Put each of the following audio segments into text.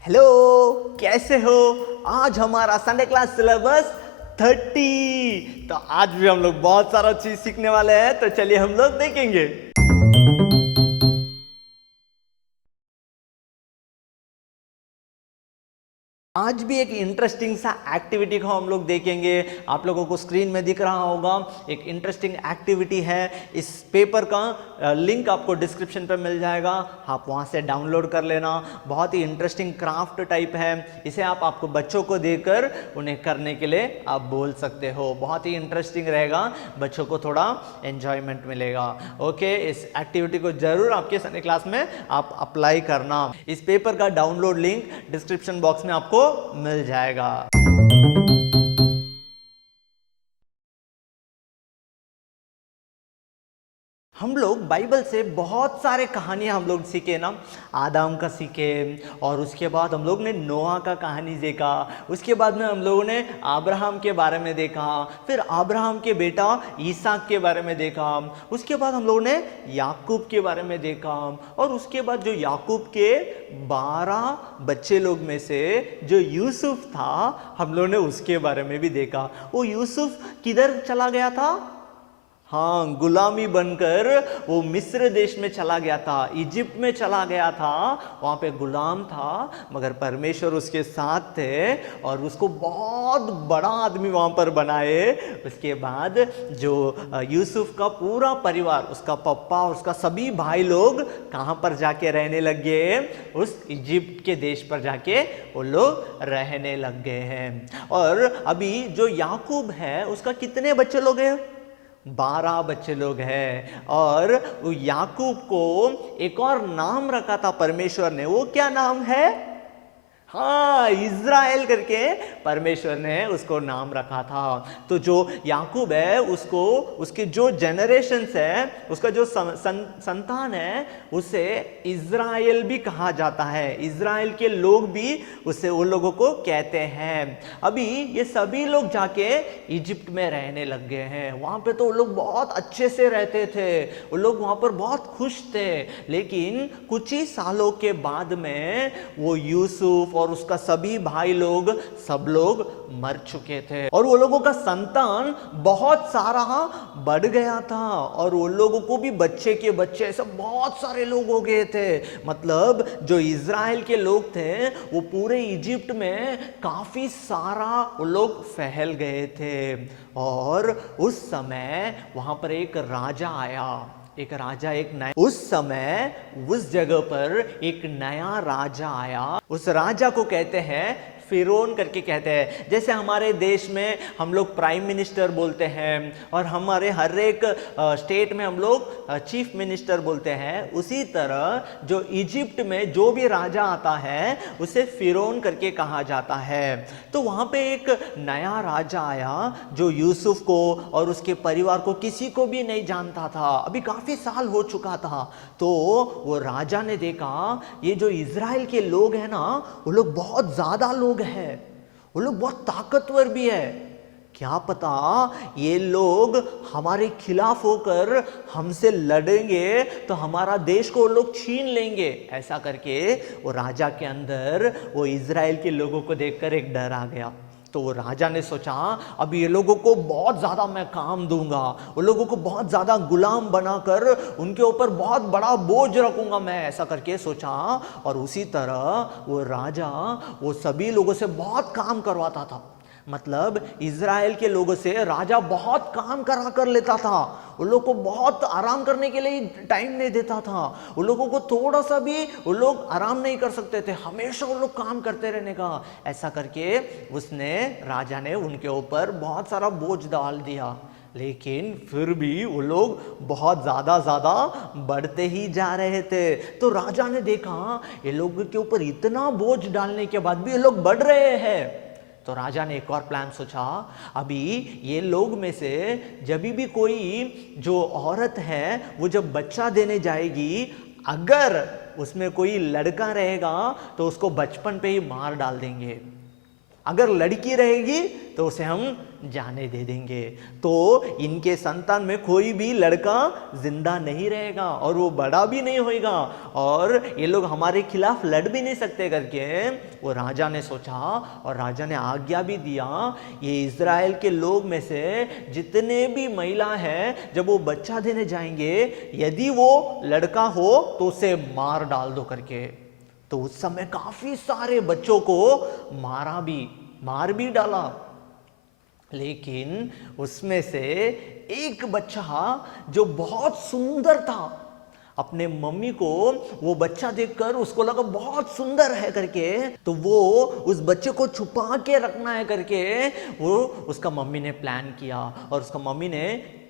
Hello, कैसे हो? आज हमारा संडे क्लास सिलेबस 30। तो आज भी हम लोग बहुत सारा चीज सीखने वाले हैं, तो चलिए हम लोग देखेंगे। आज भी एक इंटरेस्टिंग सा एक्टिविटी को हम लोग देखेंगे। आप लोगों को स्क्रीन में दिख रहा होगा, एक इंटरेस्टिंग एक्टिविटी है। इस पेपर का लिंक आपको डिस्क्रिप्शन पे मिल जाएगा, आप वहां से डाउनलोड कर लेना। बहुत ही इंटरेस्टिंग क्राफ्ट टाइप है, इसे आप आपको बच्चों को देकर उन्हें करने के लिए आप बोल सकते हो। बहुत ही इंटरेस्टिंग रहेगा, बच्चों को थोड़ा एंजॉयमेंट मिलेगा। ओके, इस एक्टिविटी को जरूर आपके संडे क्लास में आप अप्लाई करना। इस पेपर का डाउनलोड लिंक डिस्क्रिप्शन बॉक्स में आपको मिल जाएगा। हम लोग बाइबल से बहुत सारे कहानियां हम लोग सीखे ना। आदम का सीखे, और उसके बाद हम लोग ने नोआ का कहानी देखा। उसके बाद में हम लोगों ने अब्राहम के बारे में देखा, फिर अब्राहम के बेटा ईसाक के बारे में देखा। उसके बाद हम लोगों ने याकूब के बारे में देखा, और उसके बाद जो याकूब के 12 बच्चे लोग में से जो यूसुफ था, हम लोगों ने उसके बारे में भी देखा। वो यूसुफ किधर चला गया था? हाँ, गुलामी बनकर वो मिस्र देश में चला गया था, इजिप्ट में चला गया था। वहां पे गुलाम था, मगर परमेश्वर उसके साथ थे और उसको बहुत बड़ा आदमी वहां पर बनाए। उसके बाद जो यूसुफ का पूरा परिवार, उसका पप्पा, उसका सभी भाई लोग कहां पर जाके रहने लग गए? उस इजिप्ट के देश पर जाके वो लोग रहने लग गए हैं। और अभी जो याकूब है, उसका कितने बच्चे लोग हैं? 12 बच्चे लोग हैं। और याकूब को एक और नाम रखा था परमेश्वर ने। वो क्या नाम है? हाँ, इज़राइल करके परमेश्वर ने उसको नाम रखा था। तो जो याकूब है, उसको उसके जो जनरेशंस है, उसका जो संतान है, उसे इज़राइल भी कहा जाता है। इज़राइल के लोग भी उसे उन लोगों को कहते हैं। अभी ये सभी लोग जाके इजिप्ट में रहने लग गए हैं। वहां पे तो वो लोग बहुत अच्छे से रहते थे, वो लोग वहां पर बहुत खुश थे। लेकिन कुछ ही सालों के बाद में वो यूसुफ और उसका सभी भाई लोग, सब लोग मर चुके थे, और वो लोगों का संतान बहुत सारा बढ़ गया था, और वो लोगों को भी बच्चे के बच्चे ऐसे बहुत सारे लोग हो गए थे। मतलब जो इज़राइल के लोग थे, वो पूरे इजिप्ट में काफी सारा वो लोग फैल गए थे। और उस समय वहां पर एक राजा आया, एक राजा, एक नया, उस समय उस जगह पर एक नया राजा आया। उस राजा को कहते हैं फिरौन करके कहते हैं। जैसे हमारे देश में हम लोग प्राइम मिनिस्टर बोलते हैं, और हमारे हर एक स्टेट में हम लोग चीफ मिनिस्टर बोलते हैं, उसी तरह जो इजिप्ट में जो भी राजा आता है उसे फिरौन करके कहा जाता है। तो वहां पे एक नया राजा आया जो यूसुफ को और उसके परिवार को किसी को भी नहीं जानता था। अभी काफी साल हो चुका था। तो वो राजा ने देखा, ये जो इज़राइल के लोग हैं ना, वो लोग बहुत ज्यादा लोग हैं, वो लोग बहुत ताकतवर भी है। क्या पता ये लोग हमारे खिलाफ होकर हमसे लड़ेंगे तो हमारा देश को वो लोग छीन लेंगे। ऐसा करके वो राजा के अंदर वो इज़राइल के लोगों को देखकर एक डर आ गया। तो वो राजा ने सोचा, अब ये लोगों को बहुत ज़्यादा मैं काम दूंगा, उन लोगों को बहुत ज़्यादा गुलाम बनाकर उनके ऊपर बहुत बड़ा बोझ रखूंगा मैं। ऐसा करके सोचा, और उसी तरह वो राजा वो सभी लोगों से बहुत काम करवाता था। मतलब इज़राइल के लोगों से राजा बहुत काम करा कर लेता था। उन लोगों को बहुत आराम करने के लिए टाइम नहीं देता था। उन लोगों को थोड़ा सा भी उन लोग आराम नहीं कर सकते थे, हमेशा उन लोग काम करते रहने का। ऐसा करके उसने, राजा ने उनके ऊपर बहुत सारा बोझ डाल दिया। लेकिन फिर भी वो लोग बहुत ज्यादा बढ़ते ही जा रहे थे। तो राजा ने देखा, ये लोगों के ऊपर इतना बोझ डालने के बाद भी ये लोग बढ़ रहे हैं। तो राजा ने एक और प्लान सोचा, अभी ये लोग में से जब भी कोई जो औरत है वो जब बच्चा देने जाएगी, अगर उसमें कोई लड़का रहेगा तो उसको बचपन पे ही मार डाल देंगे। अगर लड़की रहेगी तो उसे हम जाने दे देंगे। तो इनके संतान में कोई भी लड़का जिंदा नहीं रहेगा और वो बड़ा भी नहीं होएगा और ये लोग हमारे खिलाफ लड़ भी नहीं सकते करके वो राजा ने सोचा और राजा ने आज्ञा भी दिया, ये इज़राइल के लोग में से जितने भी महिला हैं जब वो बच्चा देने जाएंगे, यदि वो लड़का हो तो उसे मार डाल दो करके। तो उस समय काफी सारे बच्चों को मार भी डाला, लेकिन उसमें से एक बच्चा जो बहुत सुंदर था, अपने मम्मी को वो बच्चा देखकर उसको लगा बहुत सुंदर है करके, तो वो उस बच्चे को छुपा के रखना है करके वो उसका मम्मी ने प्लान किया और उसका मम्मी ने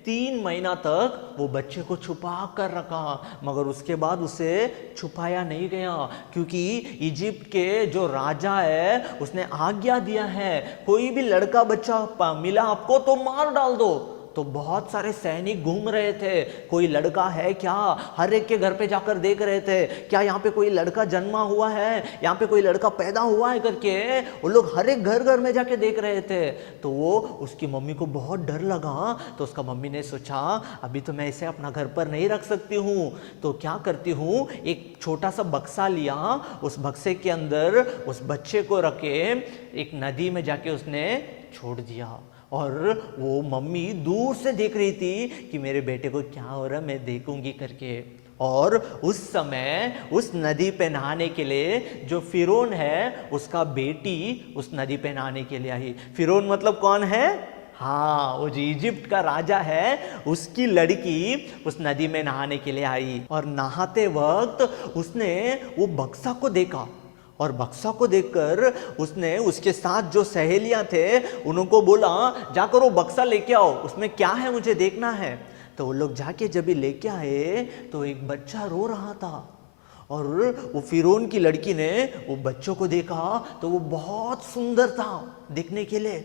3 महीना तक वो बच्चे को छुपा कर रखा। मगर उसके बाद उसे छुपाया नहीं गया, क्योंकि इजिप्ट के जो राजा है उसने आज्ञा दिया है कोई भी लड़का बच्चा मिला आपको तो मार डाल दो। तो बहुत सारे सैनिक घूम रहे थे, कोई लड़का है क्या, हर एक के घर पे जाकर देख रहे थे क्या यहाँ पे कोई लड़का जन्मा हुआ है, यहाँ पे कोई लड़का पैदा हुआ है करके वो लोग हर एक घर घर में जाके देख रहे थे। तो वो उसकी मम्मी को बहुत डर लगा, तो उसका मम्मी ने सोचा अभी तो मैं इसे अपना घर पर नहीं रख सकती हूँ, तो क्या करती हूँ, एक छोटा सा बक्सा लिया, उस बक्से के अंदर उस बच्चे को रखे एक नदी में जाके उसने छोड़ दिया। और वो मम्मी दूर से देख रही थी कि मेरे बेटे को क्या हो रहा है, मैं देखूंगी करके। और उस समय उस नदी पे नहाने के लिए जो फिरौन है उसका बेटी उस नदी पे नहाने के लिए आई। फिरौन मतलब कौन है? हाँ, वो जो इजिप्ट का राजा है उसकी लड़की उस नदी में नहाने के लिए आई। और नहाते वक्त उसने वो बक्सा को देखा और बक्सा को देखकर उसने उसके साथ जो सहेलियां थे उनको बोला जाकर वो बक्सा लेके आओ, उसमें क्या है मुझे देखना है। तो वो लोग जाके जब भी लेके आए तो एक बच्चा रो रहा था और वो फिरौन की लड़की ने वो बच्चों को देखा तो वो बहुत सुंदर था देखने के लिए।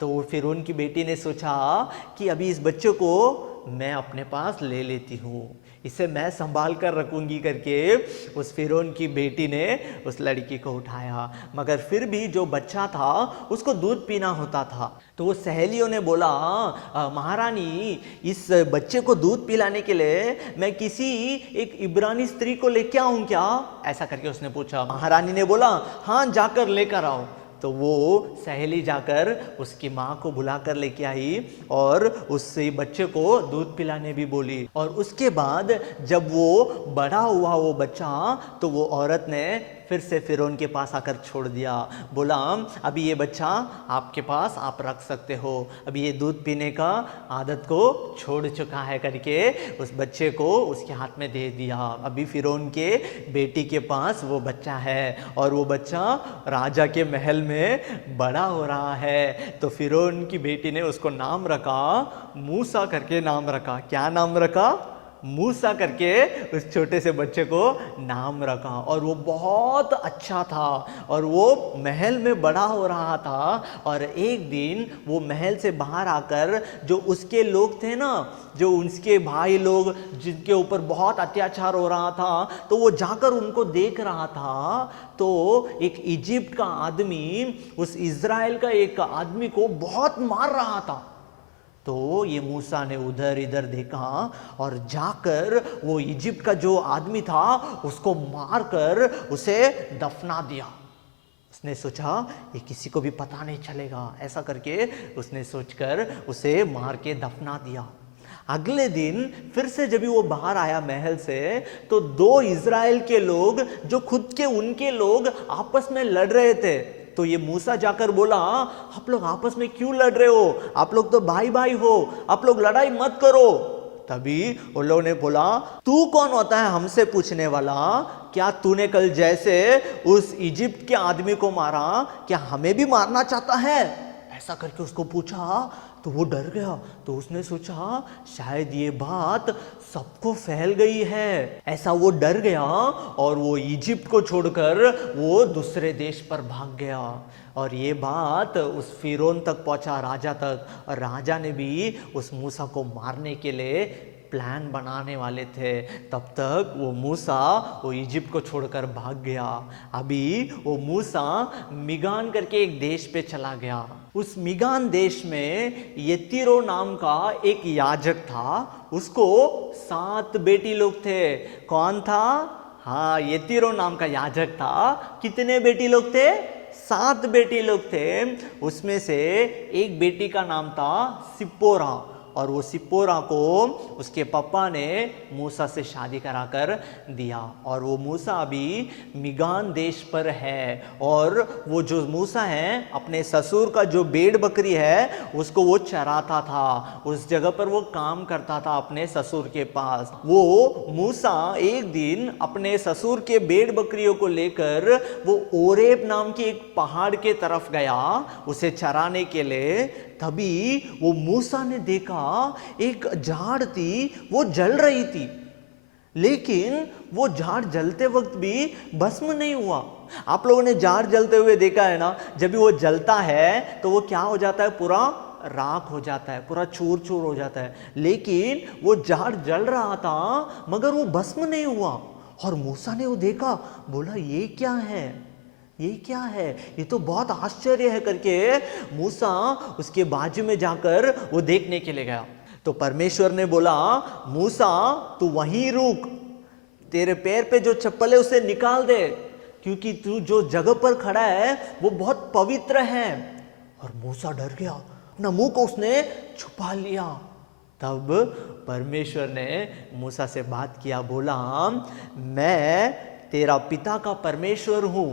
तो वो फिरौन की बेटी ने सोचा कि अभी इस बच्चे को मैं अपने पास ले लेती हूँ, इसे मैं संभाल कर रखूंगी करके उस फिरौन की बेटी ने उस लड़की को उठाया। मगर फिर भी जो बच्चा था उसको दूध पीना होता था। तो वो सहेलियों ने बोला महारानी, इस बच्चे को दूध पिलाने के लिए मैं किसी एक इब्रानी स्त्री को लेके आऊं क्या, ऐसा करके उसने पूछा। महारानी ने बोला हाँ जाकर लेकर आओ। तो वो सहेली जाकर उसकी माँ को बुलाकर लेके आई और उससे बच्चे को दूध पिलाने भी बोली। और उसके बाद जब वो बड़ा हुआ वो बच्चा, तो वो औरत ने फिर से फिरौन के पास आकर छोड़ दिया, बोला अभी ये बच्चा आपके पास आप रख सकते हो, अभी ये दूध पीने का आदत को छोड़ चुका है करके उस बच्चे को उसके हाथ में दे दिया। अभी फिरौन के बेटी के पास वो बच्चा है और वो बच्चा राजा के महल में बड़ा हो रहा है। तो फिरौन की बेटी ने उसको नाम रखा मूसा करके नाम रखा। क्या नाम रखा? मूसा करके उस छोटे से बच्चे को नाम रखा। और वो बहुत अच्छा था और वो महल में बड़ा हो रहा था। और एक दिन वो महल से बाहर आकर जो उसके लोग थे ना, जो उसके भाई लोग जिनके ऊपर बहुत अत्याचार हो रहा था, तो वो जाकर उनको देख रहा था। तो एक इजिप्ट का आदमी उस इज़राइल का एक आदमी को बहुत मार रहा था। तो ये मूसा ने उधर इधर देखा और जाकर वो इजिप्ट का जो आदमी था उसको मारकर उसे दफना दिया। उसने सोचा ये किसी को भी पता नहीं चलेगा, ऐसा करके उसने सोचकर उसे मार के दफना दिया। अगले दिन फिर से जब वो बाहर आया महल से, तो 2 इज़राइल के लोग जो खुद के उनके लोग आपस में लड़ रहे थे। तो ये मूसा जाकर बोला आप लोग आपस में क्यों लड़ रहे हो, आप लोग तो भाई भाई हो, आप लोग लड़ाई मत करो। तभी उन लोगों ने बोला तू कौन होता है हमसे पूछने वाला, क्या तूने कल जैसे उस इजिप्ट के आदमी को मारा, क्या हमें भी मारना चाहता है, ऐसा करके उसको पूछा। तो वो डर गया। तो उसने सोचा शायद ये बात सबको फैल गई है, ऐसा वो डर गया और वो इजिप्ट को छोड़कर वो दूसरे देश पर भाग गया। और ये बात उस फिरौन तक पहुंचा, राजा तक, और राजा ने भी उस मूसा को मारने के लिए प्लान बनाने वाले थे, तब तक वो मूसा वो इजिप्ट को छोड़कर भाग गया। अभी वो मूसा मिगान करके एक देश पे चला गया। उस मिगान देश में यतीरो नाम का एक याजक था, उसको 7 बेटी लोग थे। कौन था? हाँ, यतीरो नाम का याजक था। कितने बेटी लोग थे? 7 बेटी लोग थे। उसमें से एक बेटी का नाम था सिप्पोरा, और वो सिप्पोरा को उसके पापा ने मूसा से शादी कराकर दिया। और वो मूसा अभी मिगान देश पर है, और वो जो मूसा है अपने ससुर का जो भेड़ बकरी है उसको वो चराता था। उस जगह पर वो काम करता था अपने ससुर के पास। वो मूसा एक दिन अपने ससुर के भेड़ बकरियों को लेकर वो ओरेब नाम के एक पहाड़ के तरफ गया उसे चराने के लिए। तभी वो मूसा ने देखा एक झाड़ थी, वो जल रही थी, लेकिन वो झाड़ जलते वक्त भी भस्म नहीं हुआ। आप लोगों ने झाड़ जलते हुए देखा है ना? जब भी वो जलता है तो वो क्या हो जाता है? पूरा राख हो जाता है, पूरा चूर चूर हो जाता है। लेकिन वो झाड़ जल रहा था मगर वो भस्म नहीं हुआ। और मूसा ने वो देखा, बोला ये क्या है, ये क्या है, ये तो बहुत आश्चर्य है करके मूसा उसके बाजू में जाकर वो देखने के लिए गया। तो परमेश्वर ने बोला, मूसा तू वहीं रुक, तेरे पैर पे जो चप्पल है उसे निकाल दे, क्योंकि तू जो जगह पर खड़ा है वो बहुत पवित्र है। और मूसा डर गया, अपना मुंह को उसने छुपा लिया। तब परमेश्वर ने मूसा से बात किया, बोला मैं तेरा पिता का परमेश्वर हूं,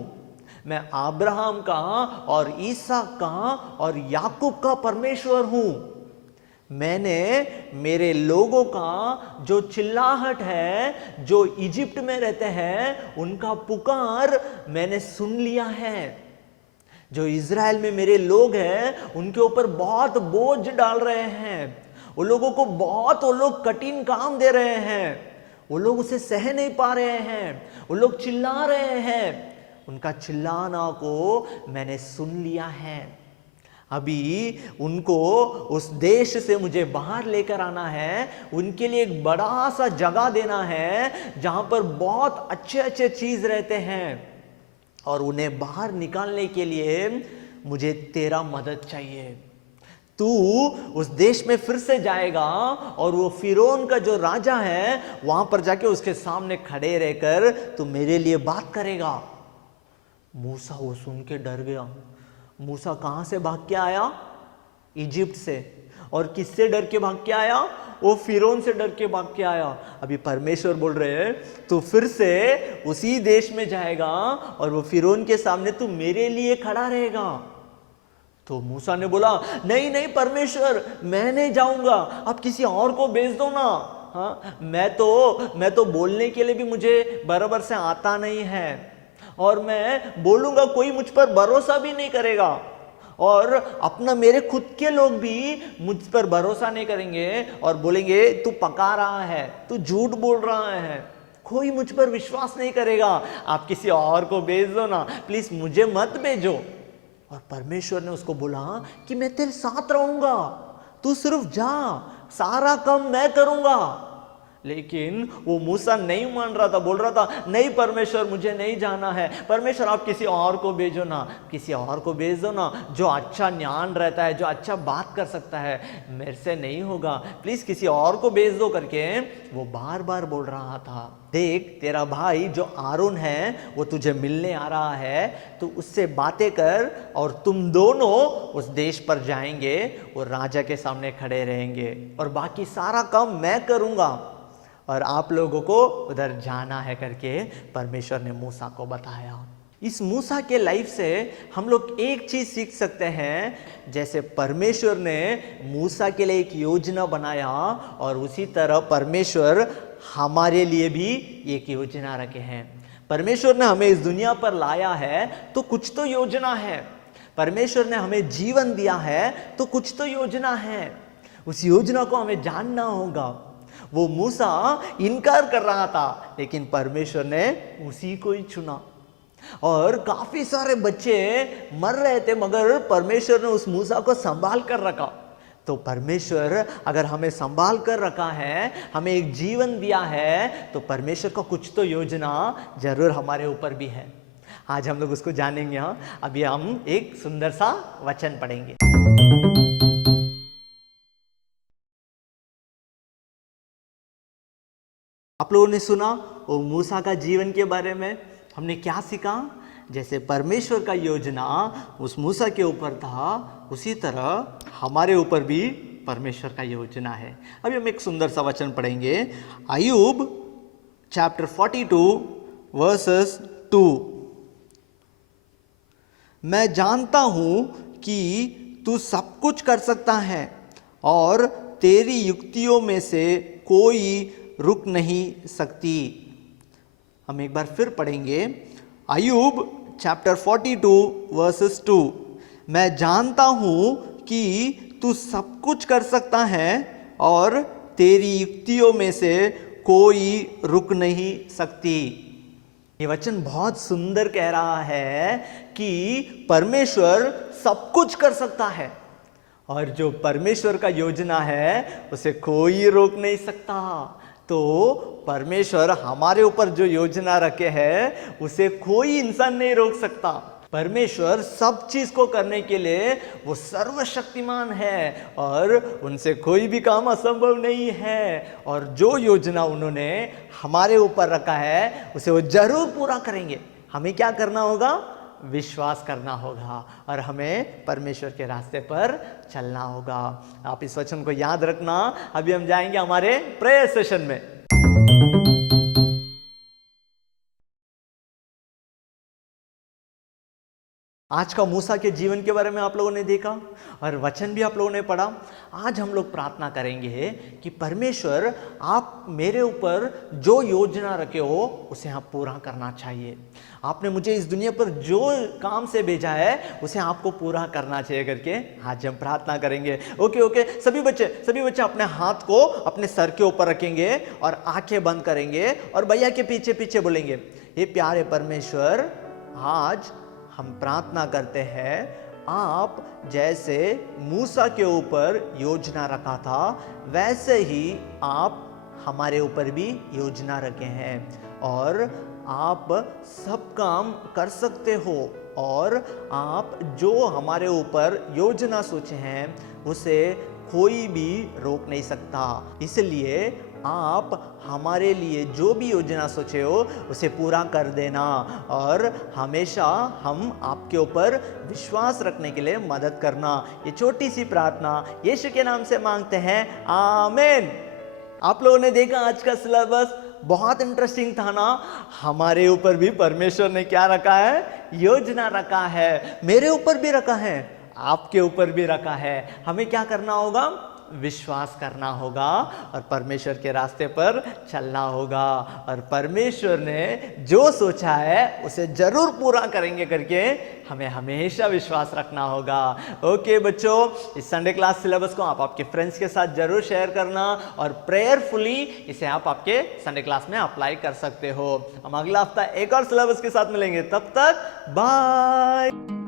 मैं अब्राहम का और इसहाक का और याकूब का परमेश्वर हूं। मैंने मेरे लोगों का जो चिल्लाहट है, जो इजिप्ट में रहते हैं उनका पुकार मैंने सुन लिया है। जो इज़राइल में मेरे लोग हैं उनके ऊपर बहुत बोझ डाल रहे हैं, वो लोगों को बहुत वो लोग कठिन काम दे रहे हैं, वो लोग उसे सह नहीं पा रहे हैं, वो लोग चिल्ला रहे हैं, उनका चिल्लाना को मैंने सुन लिया है। अभी उनको उस देश से मुझे बाहर लेकर आना है, उनके लिए एक बड़ा सा जगह देना है जहां पर बहुत अच्छे अच्छे चीज रहते हैं, और उन्हें बाहर निकालने के लिए मुझे तेरा मदद चाहिए। तू उस देश में फिर से जाएगा और वो फिरौन का जो राजा है वहां पर जाके उसके सामने खड़े रहकर तू मेरे लिए बात करेगा। मूसा वो सुन के डर गया। मूसा कहां से भाग के आया? इजिप्ट से। और किससे डर के भाग के आया? वो फिरौन से डर के भाग के आया। अभी परमेश्वर बोल रहे हैं तू फिर से उसी देश में जाएगा और वो फिरौन के सामने तू मेरे लिए खड़ा रहेगा। तो मूसा ने बोला, नहीं नहीं परमेश्वर, मैं नहीं जाऊंगा, आप किसी और को भेज दो ना। हाँ, मैं तो बोलने के लिए भी मुझे बराबर से आता नहीं है, और मैं बोलूंगा कोई मुझ पर भरोसा भी नहीं करेगा, और अपना मेरे खुद के लोग भी मुझ पर भरोसा नहीं करेंगे और बोलेंगे तू पका रहा है, तू झूठ बोल रहा है, कोई मुझ पर विश्वास नहीं करेगा, आप किसी और को भेज दो ना, प्लीज मुझे मत भेजो। और परमेश्वर ने उसको बोला कि मैं तेरे साथ रहूंगा, तू सिर्फ जा, सारा काम मैं करूंगा। लेकिन वो मूसा नहीं मान रहा था, बोल रहा था नहीं परमेश्वर मुझे नहीं जाना है, परमेश्वर आप किसी और को भेजो ना, किसी और को भेज दो ना जो अच्छा ज्ञान रहता है, जो अच्छा बात कर सकता है, मेरे से नहीं होगा, प्लीज किसी और को भेज दो करके वो बार बार बोल रहा था। देख तेरा भाई जो आरोन है वो तुझे मिलने आ रहा है, तो उससे बातें कर और तुम दोनों उस देश पर जाएंगे, वो राजा के सामने खड़े रहेंगे और बाकी सारा काम मैं करूंगा और आप लोगों को उधर जाना है करके परमेश्वर ने मूसा को बताया। इस मूसा के लाइफ से हम लोग एक चीज सीख सकते हैं, जैसे परमेश्वर ने मूसा के लिए एक योजना बनाया और उसी तरह परमेश्वर हमारे लिए भी एक योजना रखे हैं। परमेश्वर ने हमें इस दुनिया पर लाया है तो कुछ तो योजना है, परमेश्वर ने हमें जीवन दिया है तो कुछ तो योजना है, उस योजना को हमें जानना होगा। वो मूसा इनकार कर रहा था लेकिन परमेश्वर ने उसी को ही चुना और काफी सारे बच्चे मर रहे थे, मगर परमेश्वर ने उस मूसा को संभाल कर रखा। तो परमेश्वर अगर हमें संभाल कर रखा है, हमें एक जीवन दिया है, तो परमेश्वर का कुछ तो योजना जरूर हमारे ऊपर भी है। आज हम लोग उसको जानेंगे। अभी हम एक सुंदर सा वचन पढ़ेंगे। आप लोगों ने सुना वो मूसा का जीवन के बारे में, हमने क्या सीखा? जैसे परमेश्वर का योजना उस मूसा के ऊपर था, उसी तरह हमारे ऊपर भी परमेश्वर का योजना है। अभी हम एक सुंदर सा वचन पढ़ेंगे। अय्यूब चैप्टर 42 वर्सेस 2। मैं जानता हूं कि तू सब कुछ कर सकता है और तेरी युक्तियों में से कोई रुक नहीं सकती। हम एक बार फिर पढ़ेंगे। अय्यूब चैप्टर 42 वर्सेस 2। मैं जानता हूं कि तू सब कुछ कर सकता है और तेरी युक्तियों में से कोई रुक नहीं सकती। ये वचन बहुत सुंदर कह रहा है कि परमेश्वर सब कुछ कर सकता है और जो परमेश्वर का योजना है उसे कोई रोक नहीं सकता। तो परमेश्वर हमारे ऊपर जो योजना रखे है उसे कोई इंसान नहीं रोक सकता। परमेश्वर सब चीज को करने के लिए वो सर्वशक्तिमान है और उनसे कोई भी काम असंभव नहीं है। और जो योजना उन्होंने हमारे ऊपर रखा है उसे वो जरूर पूरा करेंगे। हमें क्या करना होगा? विश्वास करना होगा और हमें परमेश्वर के रास्ते पर चलना होगा। आप इस वचन को याद रखना। अभी हम जाएंगे हमारे प्रेयर सेशन में। आज का मूसा के जीवन के बारे में आप लोगों ने देखा और वचन भी आप लोगों ने पढ़ा। आज हम लोग प्रार्थना करेंगे कि परमेश्वर आप मेरे ऊपर जो योजना रखे हो उसे आप पूरा करना चाहिए। आपने मुझे इस दुनिया पर जो काम से भेजा है उसे आपको पूरा करना चाहिए करके आज हम प्रार्थना करेंगे। ओके, सभी बच्चे अपने हाथ को अपने सर के ऊपर रखेंगे और आंखें बंद करेंगे और भैया के पीछे पीछे बोलेंगे, हे प्यारे परमेश्वर, आज हम प्रार्थना करते हैं आप जैसे मूसा के ऊपर योजना रखा था वैसे ही आप हमारे ऊपर भी योजना रखे हैं और आप सब काम कर सकते हो और आप जो हमारे ऊपर योजना सोचे हैं उसे कोई भी रोक नहीं सकता। इसलिए आप हमारे लिए जो भी योजना सोचे हो उसे पूरा कर देना और हमेशा हम आपके ऊपर विश्वास रखने के लिए मदद करना। ये छोटी सी प्रार्थना यीशु के नाम से मांगते हैं, आमीन। आप लोगों ने देखा आज का सिलेबस बहुत इंटरेस्टिंग था ना। हमारे ऊपर भी परमेश्वर ने क्या रखा है? योजना रखा है। मेरे ऊपर भी रखा है, आपके ऊपर भी रखा है। हमें क्या करना होगा? विश्वास करना होगा और परमेश्वर के रास्ते पर चलना होगा और परमेश्वर ने जो सोचा है उसे जरूर पूरा करेंगे करके हमें हमेशा विश्वास रखना होगा। ओके बच्चों, इस संडे क्लास सिलेबस को आप आपके फ्रेंड्स के साथ जरूर शेयर करना और प्रेयरफुली इसे आप आपके संडे क्लास में अप्लाई कर सकते हो। हम अगला हफ्ता एक और सिलेबस के साथ मिलेंगे। तब तक बाय।